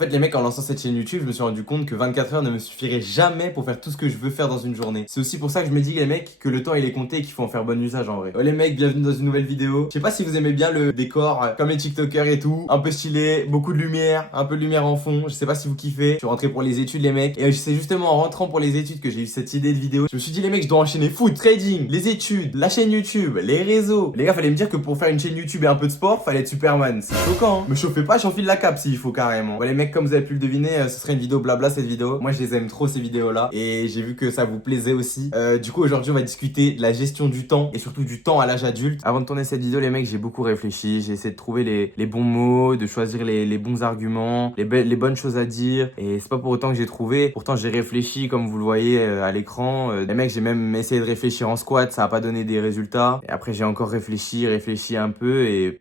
fait, les mecs, en lançant cette chaîne YouTube, je me suis rendu compte que 24 heures ne me suffirait jamais pour faire tout ce que je veux faire dans une journée. C'est aussi pour ça que je me dis, les mecs, que le temps il est compté et qu'il faut en faire bon usage en vrai. Oh les mecs, bienvenue dans une nouvelle vidéo. Je sais pas si vous aimez bien le décor, comme les TikTokers et tout. Un peu stylé, beaucoup de lumière, un peu de lumière en fond. Je sais pas si vous kiffez. Je suis rentré pour les études, les mecs. Et c'est justement en rentrant pour les études que j'ai eu cette idée de vidéo. Je me suis dit, les mecs, je dois enchaîner foot, trading, les études, la chaîne YouTube, les réseaux. Les gars, fallait me dire que pour faire une chaîne YouTube et un peu de sport, fallait être Superman. C'est choquant, hein. Me chauffez pas, j'enfile la cape s'il faut carrément. Bon, les mecs, comme vous avez pu le deviner, ce serait une vidéo blabla cette vidéo. Moi, je les aime trop ces vidéos-là. Et j'ai vu que ça vous plaisait aussi. Du coup, aujourd'hui, on va discuter de la gestion du temps et surtout du temps à l'âge adulte. Avant de tourner cette vidéo, les mecs, j'ai beaucoup réfléchi. J'ai essayé de trouver les bons mots, de choisir les bons arguments, les bonnes choses à dire. Et c'est pas pour autant que j'ai trouvé. Pourtant, j'ai réfléchi, comme vous le voyez à l'écran. Les mecs, j'ai même essayé de réfléchir en squat. Ça a pas donné des résultats. Et après, j'ai encore réfléchi un peu et...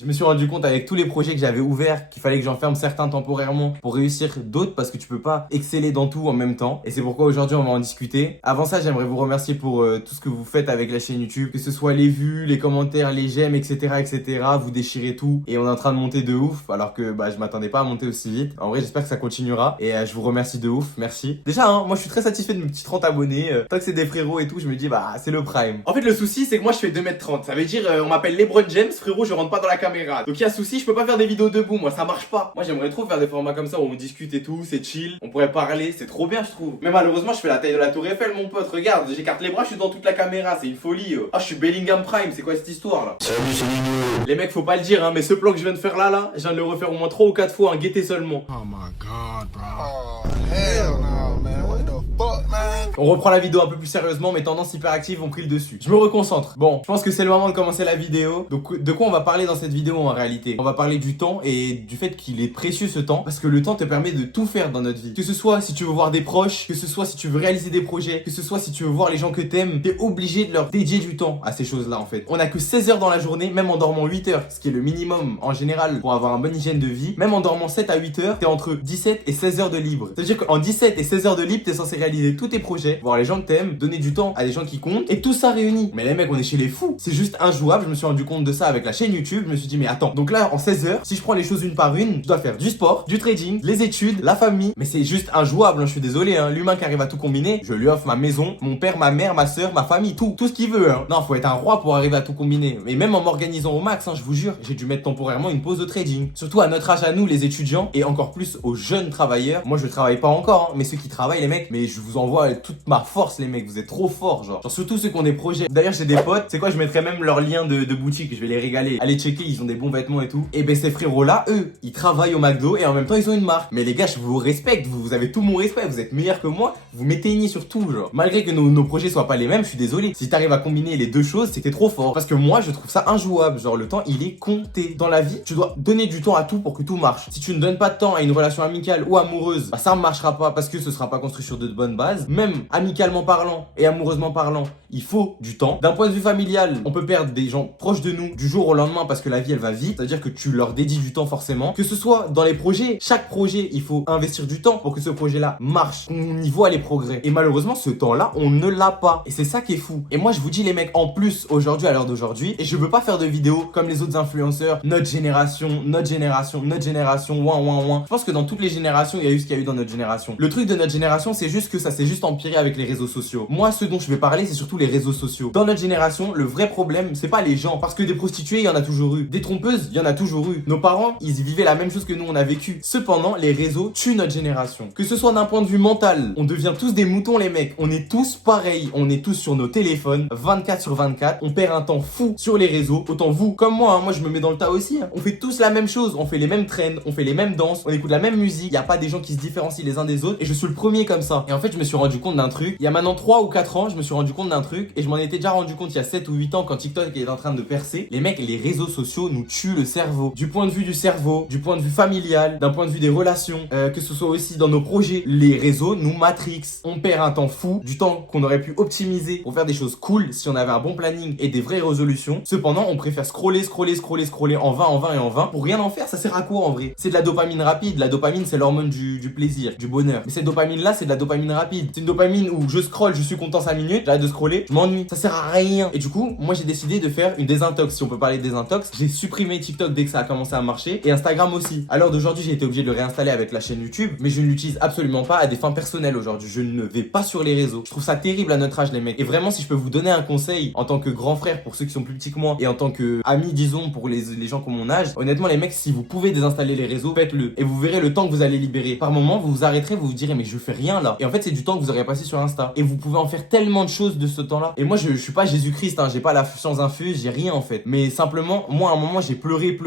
Je me suis rendu compte avec tous les projets que j'avais ouverts qu'il fallait que j'enferme certains temporairement pour réussir d'autres parce que tu peux pas exceller dans tout en même temps. Et c'est pourquoi aujourd'hui on va en discuter. Avant ça, j'aimerais vous remercier pour tout ce que vous faites avec la chaîne YouTube. Que ce soit les vues, les commentaires, les j'aime, etc. etc. Vous déchirez tout et on est en train de monter de ouf alors que je m'attendais pas à monter aussi vite. En vrai, j'espère que ça continuera et je vous remercie de ouf. Merci. Déjà, moi je suis très satisfait de mes petits 30 abonnés. Tant que c'est des frérots et tout, je me dis c'est le prime. En fait, le souci c'est que moi je fais 2m30. Ça veut dire on m'appelle LeBron James, frérot, je rentre pas dans la caméra. Donc il y a souci, je peux pas faire des vidéos debout, moi ça marche pas. Moi j'aimerais trop faire des formats comme ça où on discute et tout, c'est chill, on pourrait parler, c'est trop bien je trouve. Mais malheureusement je fais la taille de la tour Eiffel mon pote, regarde, j'écarte les bras, je suis dans toute la caméra, c'est une folie. Je suis Bellingham Prime, c'est quoi cette histoire là? Salut, c'est mignon. Les mecs faut pas le dire mais ce plan que je viens de faire là, je viens de le refaire au moins 3 ou 4 fois, guettez seulement. Oh my god, bro. Oh hell no, man. What the fuck, man? On reprend la vidéo un peu plus sérieusement, mes tendances hyperactives ont pris le dessus. Je me reconcentre. Bon, je pense que c'est le moment de commencer la vidéo. Donc de quoi on va parler dans cette vidéo en réalité? On va parler du temps et du fait qu'il est précieux ce temps parce que le temps te permet de tout faire dans notre vie. Que ce soit si tu veux voir des proches, que ce soit si tu veux réaliser des projets, que ce soit si tu veux voir les gens que t'aimes, t'es obligé de leur dédier du temps à ces choses-là en fait. On a que 16 heures dans la journée, même en dormant 8 heures, ce qui est le minimum en général pour avoir une bonne hygiène de vie. Même en dormant 7 à 8 heures, t'es entre 17 et 16 heures de libre. C'est-à-dire qu'en 17 et 16 heures de libre, t'es censé réaliser tous tes projets, voir les gens que t'aimes, donner du temps à des gens qui comptent et tout ça réuni. Mais les mecs, on est chez les fous. C'est juste injouable. Je me suis rendu compte de ça avec la chaîne YouTube. Je me suis dit, mais attends, donc là, en 16 heures, si je prends les choses une par une, je dois faire du sport, du trading, les études, la famille. Mais c'est juste injouable, je suis désolé, l'humain qui arrive à tout combiner, je lui offre ma maison, mon père, ma mère, ma soeur, ma famille, tout ce qu'il veut. Non, faut être un roi pour arriver à tout combiner. Mais même en m'organisant au max, je vous jure, j'ai dû mettre temporairement une pause de trading. Surtout à notre âge à nous, les étudiants, et encore plus aux jeunes travailleurs. Moi, je travaille pas encore, mais ceux qui travaillent, les mecs, mais je vous envoie toute ma force, les mecs, vous êtes trop forts, genre surtout ceux qui ont des projets. D'ailleurs, j'ai des potes, c'est quoi, je mettrai même leur lien de boutique, je vais les régaler. Allez checker, ils ont des bons vêtements et tout. Et ces frérots là, eux, ils travaillent au McDo et en même temps ils ont une marque. Mais les gars, je vous respecte, vous avez tout mon respect, vous êtes meilleurs que moi, vous m'éteignez sur tout, genre. Malgré que nos projets soient pas les mêmes, je suis désolé. Si t'arrives à combiner les deux choses, c'est que t'es trop fort. Parce que moi, je trouve ça injouable, genre le temps il est compté. Dans la vie, tu dois donner du temps à tout pour que tout marche. Si tu ne donnes pas de temps à une relation amicale ou amoureuse, ça ne marchera pas parce que ce sera pas construit sur de bonnes bases. Même amicalement parlant et amoureusement parlant, il faut du temps. D'un point de vue familial, on peut perdre des gens proches de nous du jour au lendemain parce que la vie elle va vite, c'est-à-dire que tu leur dédies du temps forcément. Que ce soit dans les projets, chaque projet, il faut investir du temps pour que ce projet-là marche, qu'on y voit les progrès. Et malheureusement, ce temps-là, on ne l'a pas. Et c'est ça qui est fou. Et moi, je vous dis les mecs, en plus, aujourd'hui, à l'heure d'aujourd'hui, et je veux pas faire de vidéos comme les autres influenceurs, notre génération, ouin. Je pense que dans toutes les générations, il y a eu ce qu'il y a eu dans notre génération. Le truc de notre génération, c'est juste que ça s'est juste empiré avec les réseaux sociaux. Moi, ce dont je vais parler, c'est surtout les réseaux sociaux. Dans notre génération, le vrai problème, c'est pas les gens. Parce que des prostituées, il y en a toujours eu. Des trompeuses, il y en a toujours eu. Nos parents, ils vivaient la même chose que nous, on a vécu. Cependant, les réseaux tuent notre génération. Que ce soit d'un point de vue mental, on devient tous des moutons, les mecs. On est tous pareils. On est tous sur nos téléphones, 24/24. On perd un temps fou sur les réseaux. Autant vous, comme moi, moi je me mets dans le tas aussi. On fait tous la même chose. On fait les mêmes trends, on fait les mêmes danses, on écoute la même musique. Il n'y a pas des gens qui se différencient les uns des autres. Et je suis le premier comme ça. Et en fait, je me suis rendu compte d'un truc. Il y a maintenant 3 ou 4 ans, je me suis rendu compte d'un truc. Et je m'en étais déjà rendu compte il y a 7 ou 8 ans quand TikTok est en train de percer. Les mecs, les réseaux sociaux nous tuent le cerveau. Du point de vue du cerveau, du point de vue familial, d'un point de vue des relations, que ce soit aussi dans nos projets, les réseaux nous matrixent. On perd un temps fou, du temps qu'on aurait pu optimiser pour faire des choses cool si on avait un bon planning et des vraies résolutions. Cependant, on préfère scroller en vain pour rien en faire. Ça sert à quoi en vrai? C'est de la dopamine rapide. La dopamine, c'est l'hormone du plaisir, du bonheur. Mais cette dopamine là, c'est de la dopamine rapide. C'est une dopamine dopamine où je scroll, je suis content 5 minutes, j'arrête de scroller, je m'ennuie. Ça sert à rien. Et du coup, moi j'ai décidé de faire une désintox. Si on peut parler de désintox, j'ai supprimé TikTok dès que ça a commencé à marcher et Instagram aussi. À l'heure d'aujourd'hui, j'ai été obligé de le réinstaller avec la chaîne YouTube, mais je ne l'utilise absolument pas à des fins personnelles aujourd'hui. Je ne vais pas sur les réseaux. Je trouve ça terrible à notre âge, les mecs. Et vraiment, si je peux vous donner un conseil en tant que grand frère pour ceux qui sont plus petits que moi et en tant que ami, disons, pour les gens qui ont mon âge, honnêtement, les mecs, si vous pouvez désinstaller les réseaux, faites-le. Et vous verrez le temps que vous allez libérer. Par moment, vous vous arrêterez, vous vous direz, mais je fais rien là. Et en fait, c'est du temps que vous aurez passé sur Insta. Et vous pouvez en faire tellement de choses de ce temps-là. Et moi, je suis pas Jésus-Christ, hein. J'ai pas la science infuse, j'ai rien en fait. Mais simplement, moi, à un moment, j'ai pleuré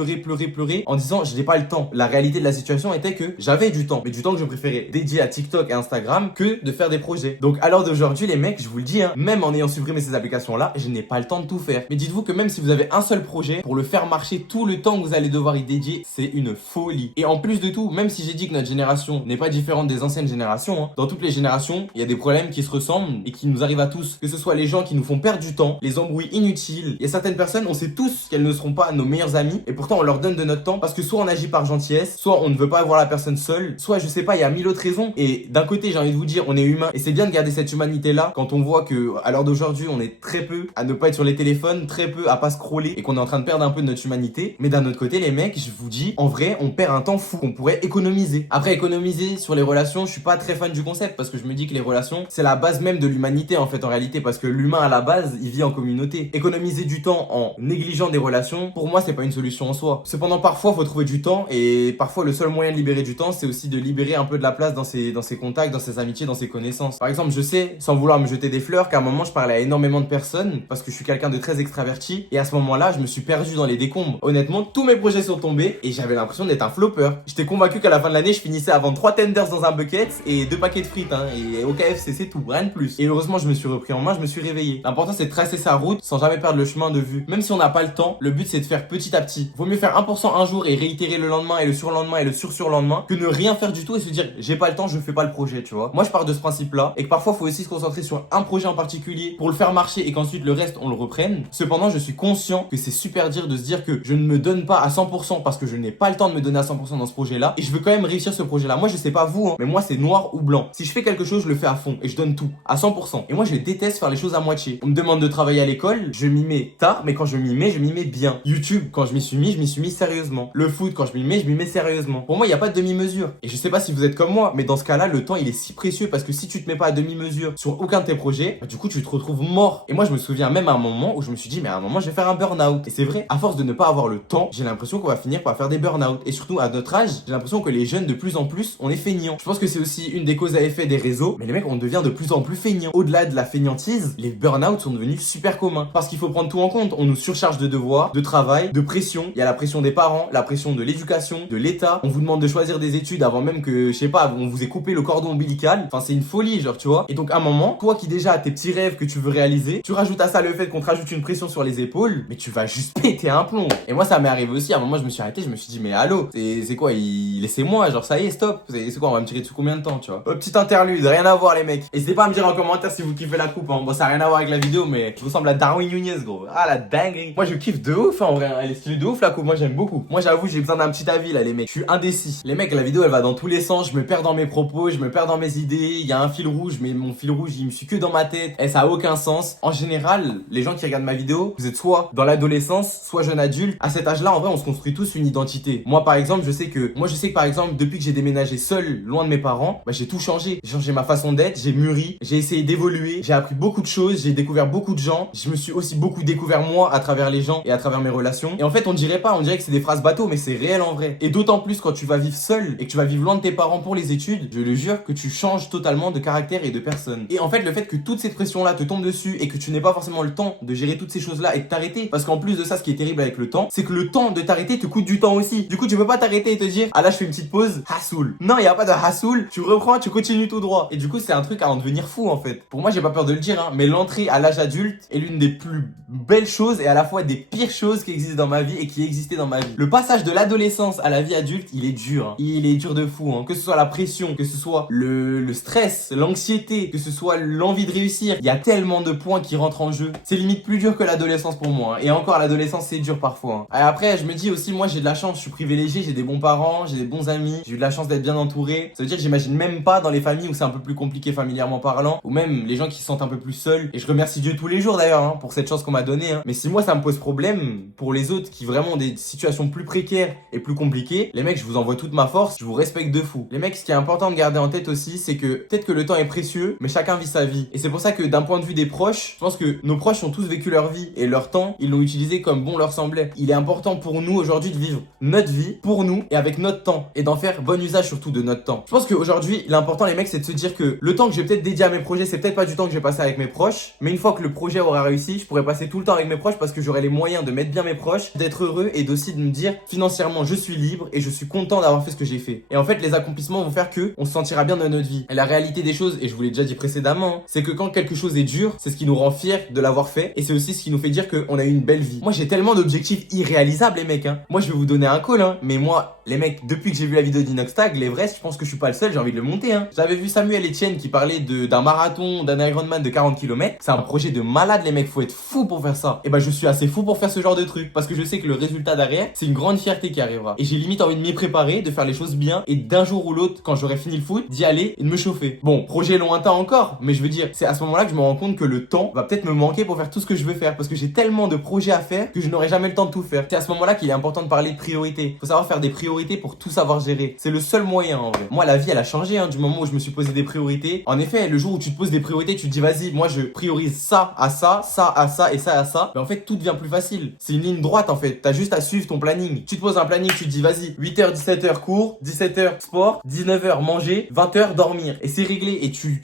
en disant, je n'ai pas le temps. La réalité de la situation était que j'avais du temps, mais du temps que je préférais dédier à TikTok et Instagram que de faire des projets. Donc, à l'heure d'aujourd'hui, les mecs, je vous le dis, hein, même en ayant supprimé ces applications-là, je n'ai pas le temps de tout faire. Mais dites-vous que même si vous avez un seul projet, pour le faire marcher, tout le temps que vous allez devoir y dédier, c'est une folie. Et en plus de tout, même si j'ai dit que notre génération n'est pas différente des anciennes générations, hein, dans toutes les générations, il y a des problèmes qui se ressemblent et qui nous arrivent à tous. Que ce soit les gens qui nous font perdre du temps, les embrouilles inutiles. Il y a certaines personnes, on sait tous qu'elles ne seront pas nos meilleures amies et pourtant on leur donne de notre temps parce que soit on agit par gentillesse, soit on ne veut pas voir la personne seule, soit je sais pas, il y a mille autres raisons. Et d'un côté, j'ai envie de vous dire, on est humain et c'est bien de garder cette humanité-là quand on voit que à l'heure d'aujourd'hui, on est très peu à ne pas être sur les téléphones, très peu à pas scroller et qu'on est en train de perdre un peu de notre humanité. Mais d'un autre côté, les mecs, je vous dis, en vrai, on perd un temps fou qu'on pourrait économiser. Après, économiser sur les relations, je suis pas très fan du concept parce que je me dis que les relations, c'est la base même de l'humanité en fait en réalité parce que l'humain à la base, il vit en communauté. Économiser du temps en négligeant des relations, pour moi, c'est pas une solution en soi. Cependant, parfois, faut trouver du temps et parfois, le seul moyen de libérer du temps, c'est aussi de libérer un peu de la place dans ses contacts, dans ses amitiés, dans ses connaissances. Par exemple, je sais, sans vouloir me jeter des fleurs, qu'à un moment, je parlais à énormément de personnes parce que je suis quelqu'un de très extraverti et à ce moment-là, je me suis perdu dans les décombres. Honnêtement, tous mes projets sont tombés et j'avais l'impression d'être un flopper. J'étais convaincu qu'à la fin de l'année, je finissais à vendre 3 tenders dans un bucket et 2 paquets de frites, hein, et au KFC, c'est tout, rien de plus. Et heureusement, je me suis repris en main, je me suis réveillé. L'important, c'est de tracer sa route sans jamais perdre le chemin de vue. Même si on n'a pas le temps, le but, c'est de faire petit à petit. Vaut mieux faire 1% un jour et réitérer le lendemain et le surlendemain et le surlendemain que ne rien faire du tout et se dire, j'ai pas le temps, je fais pas le projet, tu vois. Moi, je pars de ce principe-là et que parfois, faut aussi se concentrer sur un projet en particulier pour le faire marcher et qu'ensuite le reste, on le reprenne. Cependant, je suis conscient que c'est super dur de se dire que je ne me donne pas à 100% parce que je n'ai pas le temps de me donner à 100% dans ce projet-là et je veux quand même réussir ce projet-là. Moi, je sais pas vous, hein, mais moi, c'est noir ou blanc. Si je fais quelque chose, je le fais à fond et je donne tout, à 100%. Et moi, je déteste faire les choses à moitié. On me demande de travailler à l'école, je m'y mets tard, mais quand je m'y mets bien. YouTube, quand je m'y suis mis sérieusement. Le foot, quand je m'y mets sérieusement. Pour moi, il n'y a pas de demi-mesure. Et je sais pas si vous êtes comme moi, mais dans ce cas-là, le temps, il est si précieux parce que si tu te mets pas à demi-mesure sur aucun de tes projets, bah, du coup, tu te retrouves mort. Et moi, je me souviens même à un moment où je me suis dit, mais à un moment, je vais faire un burn-out. Et c'est vrai, à force de ne pas avoir le temps, j'ai l'impression qu'on va finir par faire des burn-out. Et surtout, à notre âge, j'ai l'impression que les jeunes, de plus en plus, on est feignants. Je pense que c'est aussi une des causes à effet des réseaux, mais les mecs, on devient de plus en plus feignants. Au-delà de la feignantise, les burn-out sont devenus super communs. Parce qu'il faut prendre tout en compte. On nous surcharge de devoirs, de travail, de pression. Il y a la pression des parents, la pression de l'éducation, de l'État. On vous demande de choisir des études avant même que, je sais pas, on vous ait coupé le cordon ombilical. Enfin, c'est une folie, genre, tu vois. Et donc, à un moment, toi qui déjà as tes petits rêves que tu veux réaliser, tu rajoutes à ça le fait qu'on te rajoute une pression sur les épaules, mais tu vas juste péter un plomb. Et moi, ça m'est arrivé aussi. À un moment, je me suis arrêté, je me suis dit, mais allô, c'est quoi, laissez-moi, genre, ça y est, stop. C'est quoi, on va me tirer dessus combien de temps, tu vois. Petite interlude, rien à voir, les mecs. N'hésitez pas à me dire en commentaire si vous kiffez la coupe, hein. Bon, ça a rien à voir avec la vidéo, mais je ressemble à Darwin Nunez, gros. Ah, la dinguerie. Moi, je kiffe de ouf, hein, en vrai. Elle est stylée de ouf, la coupe. Moi, j'aime beaucoup. Moi, j'avoue, j'ai besoin d'un petit avis, là, les mecs. Je suis indécis. Les mecs, la vidéo, elle va dans tous les sens. Je me perds dans mes propos, je me perds dans mes idées. Il y a un fil rouge, mais mon fil rouge, il me suit que dans ma tête. Et ça a aucun sens. En général, les gens qui regardent ma vidéo, vous êtes soit dans l'adolescence, soit jeune adulte. À cet âge-là, en vrai, on se construit tous une identité. Moi, par exemple, je sais que par exemple, depuis que j'ai déménagé seul, loin de mes parents, bah, j'ai tout changé. J'ai changé ma façon d'être, j'ai mûri, j'ai essayé d'évoluer, j'ai appris beaucoup de choses, j'ai découvert beaucoup de gens. Je me suis aussi beaucoup découvert moi à travers les gens et à travers mes relations. Et en fait, on dirait que c'est des phrases bateau, mais c'est réel en vrai. Et d'autant plus quand tu vas vivre seul et que tu vas vivre loin de tes parents pour les études, je le jure que tu changes totalement de caractère et de personne. Et en fait, le fait que toute cette pression-là te tombe dessus et que tu n'aies pas forcément le temps de gérer toutes ces choses-là et de t'arrêter, parce qu'en plus de ça, ce qui est terrible avec le temps, c'est que le temps de t'arrêter te coûte du temps aussi. Du coup, tu peux pas t'arrêter et te dire, ah là, je fais une petite pause, hassoul. Non, il y a pas de hassoul, tu reprends, tu continues tout droit. Et du coup, c'est un truc à en devenir fou en fait. Pour moi, j'ai pas peur de le dire, hein, mais l'entrée à l'âge adulte est l'une des plus belles choses et à la fois des pires choses qui existent dans ma vie et qui existaient dans ma vie. Le passage de l'adolescence à la vie adulte, il est dur, hein. Il est dur de fou, hein. Que ce soit la pression, que ce soit le stress, l'anxiété, que ce soit l'envie de réussir, il y a tellement de points qui rentrent en jeu. C'est limite plus dur que l'adolescence pour moi, hein. Et encore, l'adolescence, c'est dur parfois, hein. Et après, je me dis aussi, moi, j'ai de la chance, je suis privilégié, j'ai des bons parents, j'ai des bons amis, j'ai eu de la chance d'être bien entouré. Ça veut dire que j'imagine même pas dans les familles où c'est un peu plus compliqué compliqué familièrement parlant, ou même les gens qui se sentent un peu plus seuls. Et je remercie Dieu tous les jours d'ailleurs hein, pour cette chance qu'on m'a donnée. Hein. Mais si moi ça me pose problème, pour les autres qui vraiment ont des situations plus précaires et plus compliquées, les mecs, je vous envoie toute ma force, je vous respecte de fou. Les mecs, ce qui est important de garder en tête aussi, c'est que peut-être que le temps est précieux, mais chacun vit sa vie. Et c'est pour ça que d'un point de vue des proches, je pense que nos proches ont tous vécu leur vie et leur temps, ils l'ont utilisé comme bon leur semblait. Il est important pour nous aujourd'hui de vivre notre vie pour nous et avec notre temps et d'en faire bon usage surtout de notre temps. Je pense qu'aujourd'hui, l'important les mecs, c'est de se dire que le temps que je vais peut-être dédier à mes projets, c'est peut-être pas du temps que je vais passer avec mes proches, mais une fois que le projet aura réussi, je pourrai passer tout le temps avec mes proches parce que j'aurai les moyens de mettre bien mes proches, d'être heureux et d'aussi de me dire financièrement je suis libre et je suis content d'avoir fait ce que j'ai fait. Et en fait, les accomplissements vont faire que on se sentira bien dans notre vie. Et la réalité des choses, et je vous l'ai déjà dit précédemment, c'est que quand quelque chose est dur, c'est ce qui nous rend fiers de l'avoir fait et c'est aussi ce qui nous fait dire qu'on a eu une belle vie. Moi, j'ai tellement d'objectifs irréalisables les mecs hein. Moi, je vais vous donner un call hein, mais moi, les mecs, depuis que j'ai vu la vidéo d'Inoxtag, l'Everest, je pense que je suis pas le seul, j'ai envie de le monter hein. J'avais vu Samuel Etienne qui parlait d'un marathon, d'un Ironman de 40 km. C'est un projet de malade les mecs, faut être fou pour faire ça. Et bah je suis assez fou pour faire ce genre de truc parce que je sais que le résultat derrière, c'est une grande fierté qui arrivera. Et j'ai limite envie de m'y préparer, de faire les choses bien et d'un jour ou l'autre, quand j'aurai fini le foot, d'y aller et de me chauffer. Bon, projet lointain encore, mais je veux dire, c'est à ce moment-là que je me rends compte que le temps va peut-être me manquer pour faire tout ce que je veux faire parce que j'ai tellement de projets à faire que je n'aurai jamais le temps de tout faire. C'est à ce moment-là qu'il est important de parler de priorité. Faut savoir faire des priorités pour tout savoir gérer. C'est le seul moyen en vrai. Moi, la vie, elle a changé hein, du moment où je me suis posé des priorités. En effet, le jour où tu te poses des priorités, tu te dis vas-y, moi je priorise ça à ça, ça à ça et ça à ça. Mais en fait, tout devient plus facile. C'est une ligne droite en fait. T'as juste à suivre ton planning. Tu te poses un planning, tu te dis vas-y, 8h, 17h cours, 17h sport, 19h manger, 20h dormir. Et c'est réglé. Et tu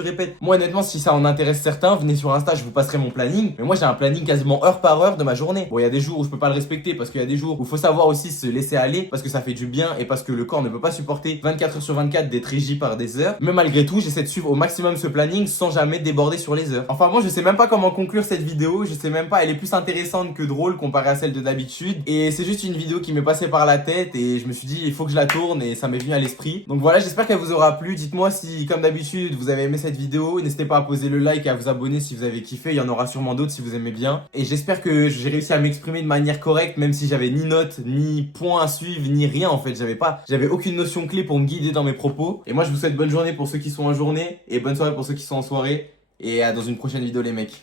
répètes. Moi, honnêtement, si ça en intéresse certains, venez sur Insta, je vous passerai mon planning. Mais moi, j'ai un planning quasiment heure par heure de ma journée. Bon, il y a des jours où je peux pas le respecter parce qu'il y a des jours où il faut savoir aussi se laisser aller parce que ça fait du bien et parce que le corps ne peut pas supporter 24h sur 24 d'être régi par des heures. Mais malgré tout, j'essaie de suivre au maximum ce planning sans jamais déborder sur les heures. Enfin, moi, je sais même pas comment conclure cette vidéo. Je sais même pas, elle est plus intéressante que drôle comparée à celle de d'habitude. Et c'est juste une vidéo qui m'est passée par la tête et je me suis dit, il faut que je la tourne et ça m'est venu à l'esprit. Donc voilà, j'espère qu'elle vous aura plu. Dites-moi si, comme d'habitude, vous avez aimé cette vidéo. N'hésitez pas à poser le like et à vous abonner si vous avez kiffé. Il y en aura sûrement d'autres si vous aimez bien. Et j'espère que j'ai réussi à m'exprimer de manière correcte, même si j'avais ni notes, ni points à suivre, ni rien en fait. J'avais aucune notion clé pour me guider dans mes propos. Et moi, je vous souhaite bonne journée pour ceux qui sont en journée et bonne soirée pour ceux qui sont en soirée. Et à dans une prochaine vidéo les mecs.